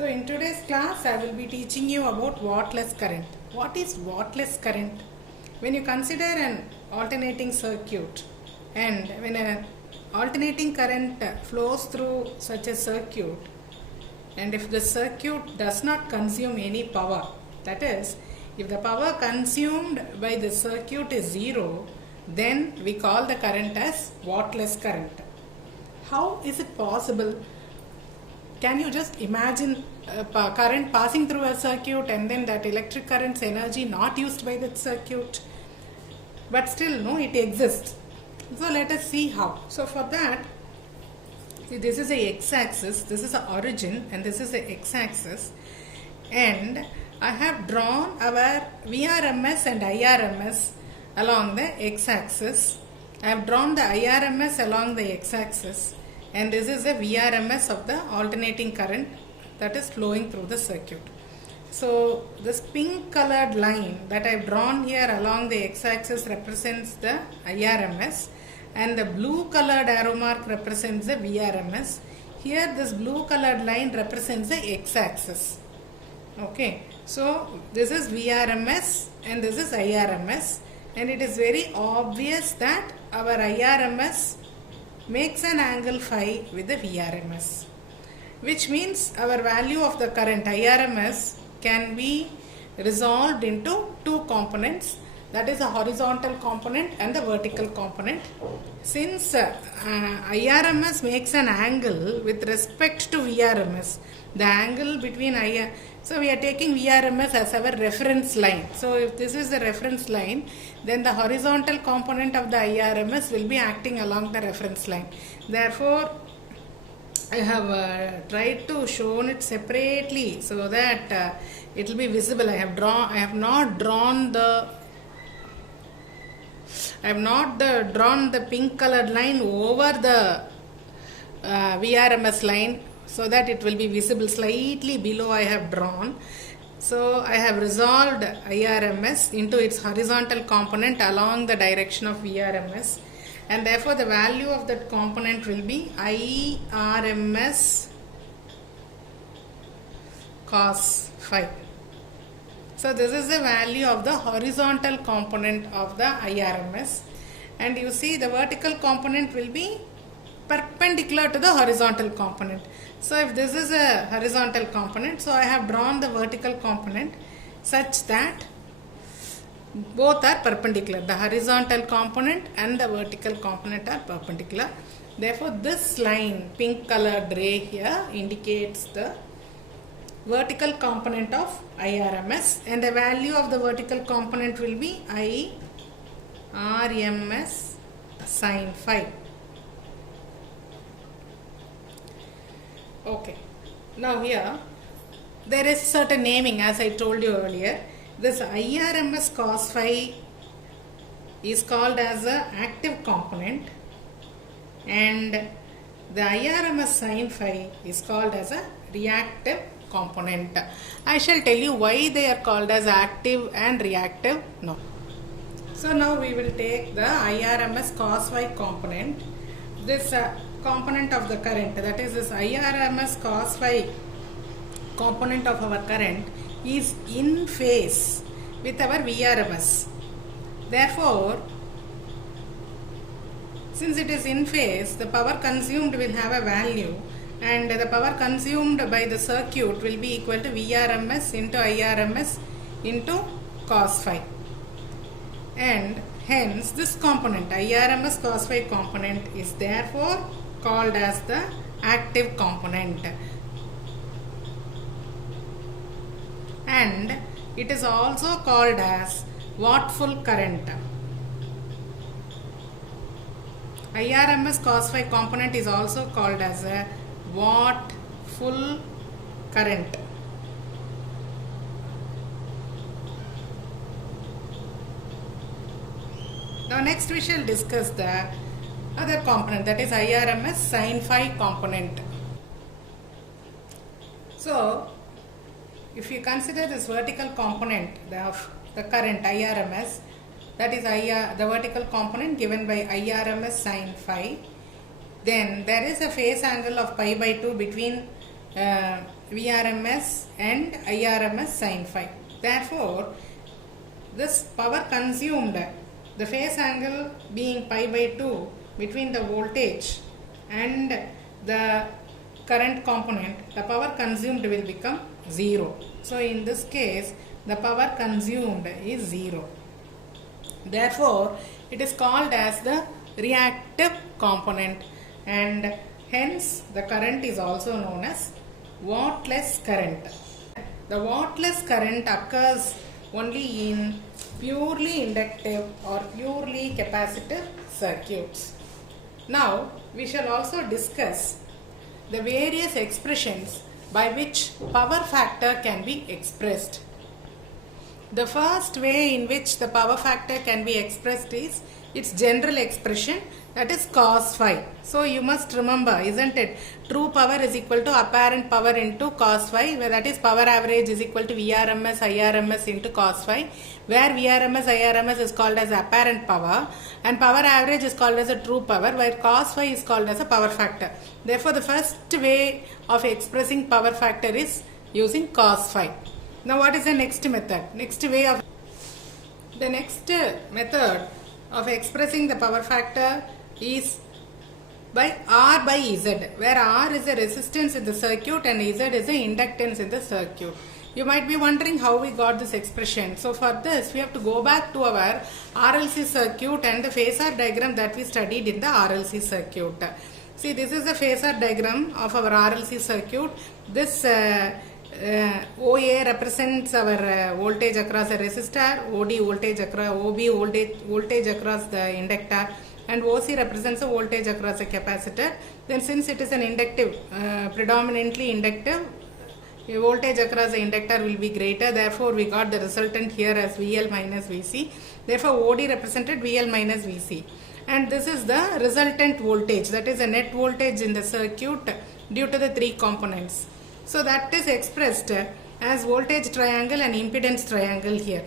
So in today's class I will be teaching you about wattless current. What is wattless current? When you consider an alternating circuit and when an alternating current flows through such a circuit, and if the circuit does not consume any power, that is, if the power consumed by the circuit is zero, then we call the current as wattless current. How is it possible? Can you just imagine a current passing through a circuit and then that electric current's energy not used by that circuit? But still, no, it exists. So let us see how. So for that, see, this is a x-axis, this is the origin, and this is the x-axis. And I have drawn our VRMS and IRMS along the x-axis. I have drawn the IRMS along the x-axis, and this is the VRMS of the alternating current that is flowing through the circuit. So this pink colored line that I have drawn here along the x-axis represents the IRMS, and the blue colored arrow mark represents the VRMS. Here this blue colored line represents the x-axis. Okay, so this is VRMS and this is IRMS, and it is very obvious that our IRMS makes an angle phi with the VRMS, which means our value of the current IRMS can be resolved into two components, that is a horizontal component and the vertical component. Since IRMS makes an angle with respect to VRMS, the angle between so we are taking VRMS as our reference line. So if this is the reference line, then the horizontal component of the IRMS will be acting along the reference line. Therefore, I have tried to show it separately so that it will be visible. I have not drawn the pink colored line over the VRMS line so that it will be visible slightly below. I have drawn. So I have resolved IRMS into its horizontal component along the direction of VRMS, and therefore the value of that component will be IRMS cos phi. So this is the value of the horizontal component of the IRMS, and you see the vertical component will be perpendicular to the horizontal component. So if this is a horizontal component, so I have drawn the vertical component such that both are perpendicular. The horizontal component and the vertical component are perpendicular. Therefore this line, pink colored ray here, indicates the vertical component of IRMS, and the value of the vertical component will be IRMS sin phi. Okay, now here there is certain naming, as I told you earlier. This IRMS cos phi is called as a active component, and the IRMS sin phi is called as a reactive component. I shall tell you why they are called as active and reactive now. So now we will take the IRMS cos phi component. This component of the current, that is this IRMS cos phi component of our current, is in phase with our VRMS. Therefore, since it is in phase, the power consumed will have a value, and the power consumed by the circuit will be equal to VRMS into IRMS into cos phi. And hence this component, IRMS cos phi component, is therefore called as the active component, and it is also called as wattful current. IRMS cos phi component is also called as a wattful current. Now next we shall discuss the other component, that is IRMS sin phi component. So if you consider this vertical component of the current IRMS, that is the vertical component given by IRMS sin phi, then there is a phase angle of pi by 2 between Vrms and Irms sin phi. Therefore, this power consumed, the phase angle being pi by 2 between the voltage and the current component, the power consumed will become 0. So in this case, the power consumed is 0. Therefore, it is called as the reactive component, and hence the current is also known as wattless current. The wattless current occurs only in purely inductive or purely capacitive circuits. Now, we shall also discuss the various expressions by which power factor can be expressed. The first way in which the power factor can be expressed is its general expression, that is cos phi. So you must remember, isn't it? True power is equal to apparent power into cos phi, where that is power average is equal to Vrms Irms into cos phi, where Vrms Irms is called as apparent power and power average is called as a true power, where cos phi is called as a power factor. Therefore, the first way of expressing power factor is using cos phi. Now, what is the next method? The next method of expressing the power factor is by R by Z, where R is the resistance in the circuit and Z is the inductance in the circuit. You might be wondering how we got this expression. So for this, we have to go back to our RLC circuit and the phasor diagram that we studied in the RLC circuit. See, this is the phasor diagram of our RLC circuit. This OA represents our voltage across a resistor, OD voltage across, OB voltage across the inductor, and OC represents a voltage across a capacitor. Then since it is an inductive, predominantly inductive, voltage across the inductor will be greater. Therefore, we got the resultant here as VL minus VC. Therefore, OD represented VL minus VC. And this is the resultant voltage, that is the net voltage in the circuit due to the three components. So that is expressed as voltage triangle and impedance triangle here.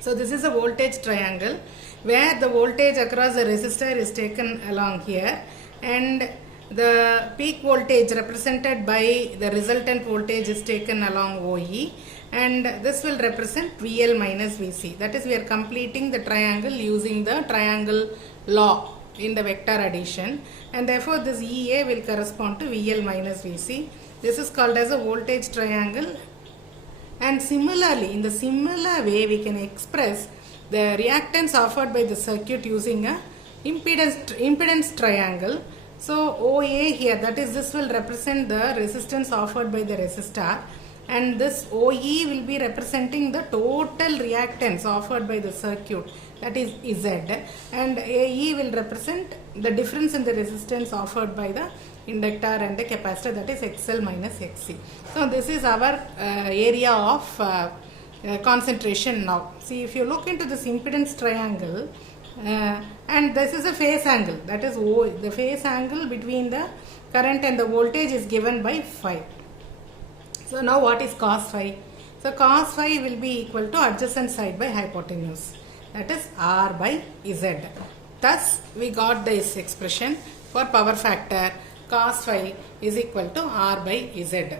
So this is a voltage triangle where the voltage across the resistor is taken along here, and the peak voltage represented by the resultant voltage is taken along OE, and this will represent VL minus VC. That is, we are completing the triangle using the triangle law in the vector addition, and therefore this EA will correspond to VL minus VC. This is called as a voltage triangle. And similarly, in the similar way, we can express the reactance offered by the circuit using a impedance triangle. So OA here, that is, this will represent the resistance offered by the resistor, and this OE will be representing the total reactance offered by the circuit, that is Z, and AE will represent the difference in the resistance offered by the inductor and the capacitor, that is XL minus XC. So this is our area of concentration now. See, if you look into this impedance triangle, and this is a phase angle, that is O, the phase angle between the current and the voltage is given by phi. So now what is cos phi? So cos phi will be equal to adjacent side by hypotenuse, that is R by Z. Thus we got this expression for power factor, cos phi is equal to R by Z.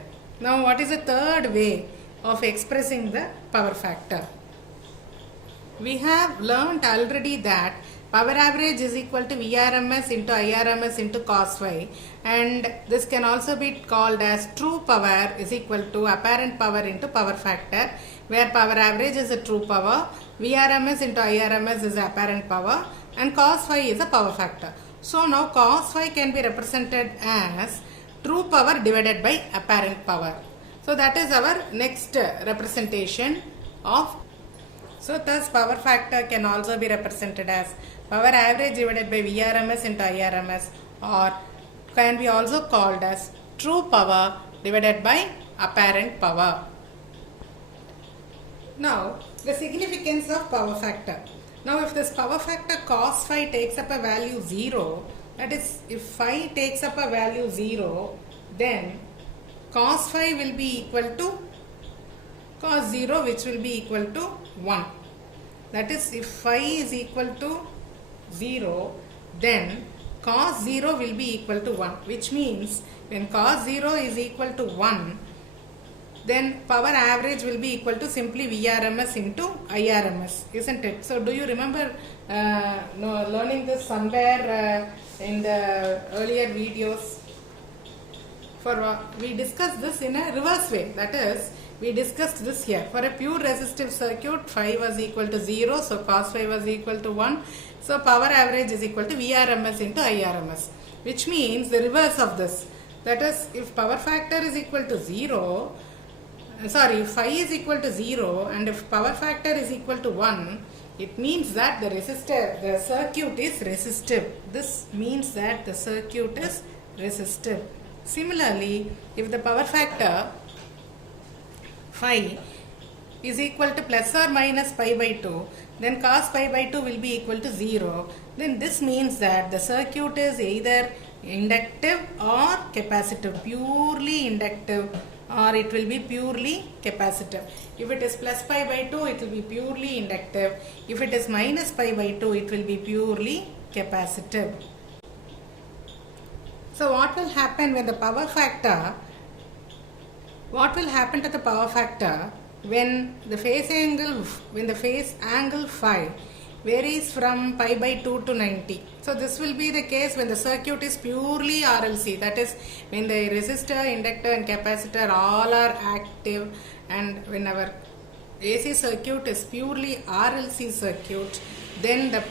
Now what is the third way of expressing the power factor? We have learnt already that power average is equal to Vrms into Irms into cos phi, and this can also be called as true power is equal to apparent power into power factor, where power average is a true power, Vrms into Irms is apparent power, and cos phi is a power factor. So now cos phi can be represented as true power divided by apparent power. So that is our next representation of. So thus power factor can also be represented as power average divided by Vrms into Irms, or can be also called as true power divided by apparent power. Now the significance of power factor. Now if this power factor cos phi takes up a value 0, that is, if phi takes up a value 0, then cos phi will be equal to cos 0, which will be equal to 1. That is, if phi is equal to 0, then cos 0 will be equal to 1, which means when cos 0 is equal to 1, then power average will be equal to simply VRMS into IRMS, isn't it? So do you remember learning this somewhere in the earlier videos? We discussed this in a reverse way, that is, we discussed this here. For a pure resistive circuit, phi was equal to 0, so cos phi was equal to 1. So power average is equal to VRMS into IRMS, which means the reverse of this. That is, if power factor is equal to 0, if phi is equal to 0 and if power factor is equal to 1, it means that the circuit is resistive. This means that the circuit is resistive. Similarly, if the power factor phi is equal to plus or minus pi by 2, then cos pi by 2 will be equal to 0. Then this means that the circuit is either inductive or capacitive, purely inductive, or it will be purely capacitive. If it is plus pi by 2, it will be purely inductive. If it is minus pi by 2, it will be purely capacitive. So what will happen when the power factor, what will happen to the power factor when the phase angle phi varies from pi by 2 to 90. So this will be the case when the circuit is purely RLC, that is when the resistor, inductor and capacitor all are active, and when our AC circuit is purely RLC circuit, then the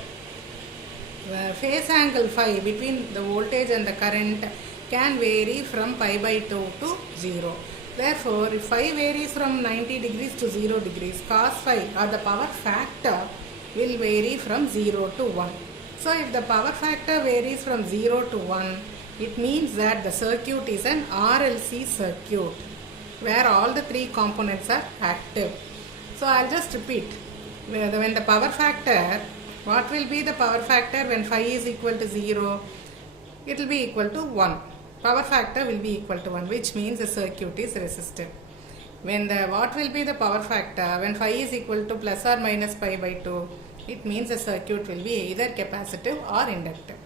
phase angle phi between the voltage and the current can vary from pi by 2 to 0. Therefore, if phi varies from 90 degrees to 0 degrees, cos phi or the power factor will vary from 0 to 1. So, if the power factor varies from 0 to 1, it means that the circuit is an RLC circuit where all the three components are active. So, I will just repeat. When the power factor, what will be the power factor when phi is equal to 0? It will be equal to 1. Power factor will be equal to 1, which means the circuit is resistive. What will be the power factor when phi is equal to plus or minus pi by 2? It means the circuit will be either capacitive or inductive.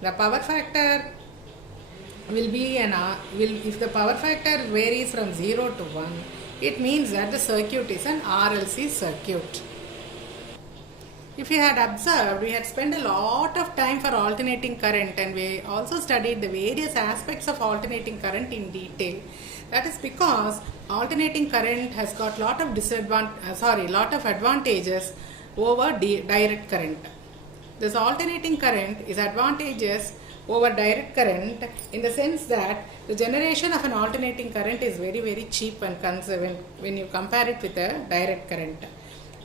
The power factor will be if the power factor varies from 0 to 1, it means that the circuit is an RLC circuit. If you had observed, we had spent a lot of time for alternating current, and we also studied the various aspects of alternating current in detail. That is because alternating current has got lot of advantages over direct current. This alternating current is advantageous over direct current in the sense that the generation of an alternating current is very, very cheap and conserving when you compare it with a direct current.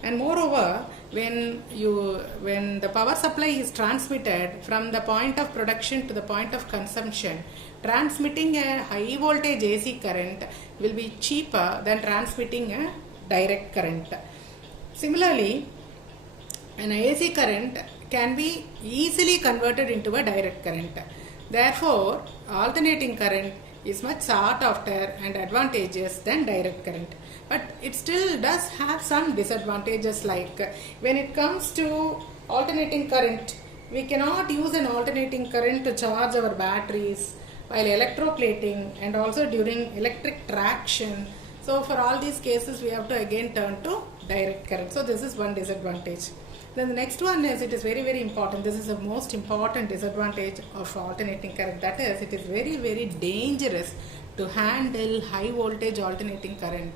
And moreover, when the power supply is transmitted from the point of production to the point of consumption, transmitting a high voltage AC current will be cheaper than transmitting a direct current. Similarly, an AC current can be easily converted into a direct current. Therefore, alternating current is much sought after and advantageous than direct current. But it still does have some disadvantages, like when it comes to alternating current, we cannot use an alternating current to charge our batteries while electroplating and also during electric traction. So for all these cases, we have to again turn to direct current. So this is one disadvantage. Then the next one is, it is very, very important. This is the most important disadvantage of alternating current. That is, it is very, very dangerous to handle high voltage alternating current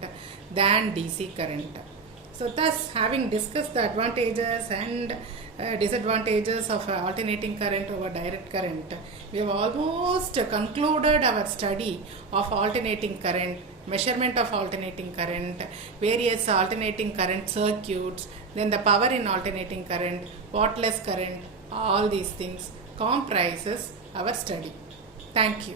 than DC current. So thus, having discussed the advantages and disadvantages of alternating current over direct current, we have almost concluded our study of alternating current, measurement of alternating current, various alternating current circuits, then the power in alternating current, wattless current, all these things comprises our study. Thank you.